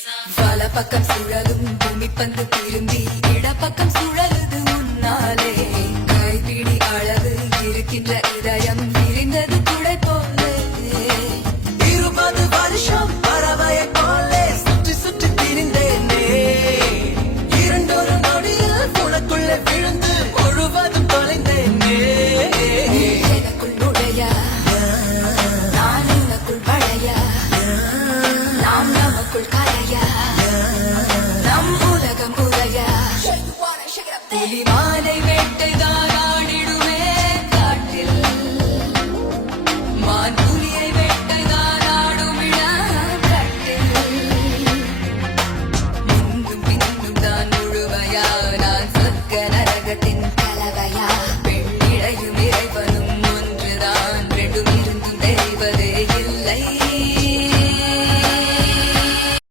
வலப்பக்கம் சுழலும் பூமி பந்து திரும்பி இடப்பக்கம் சுழலுது முன்னாலே கைப்பிடி அளவு இருக்கின்ற இதயம் விரிந்தது குடை போலே 20 வருஷம் பறவையை போலே சுற்றி சுற்றி திரிந்தேனே இரண்டொரு நொடியில் உனக்குள்ளே விழுந்து முழுவதும் தொலைந்தேனே எனக்குள் நுழைய நான் உனக்குள் வளைய நாம் நமக்குள் கலைய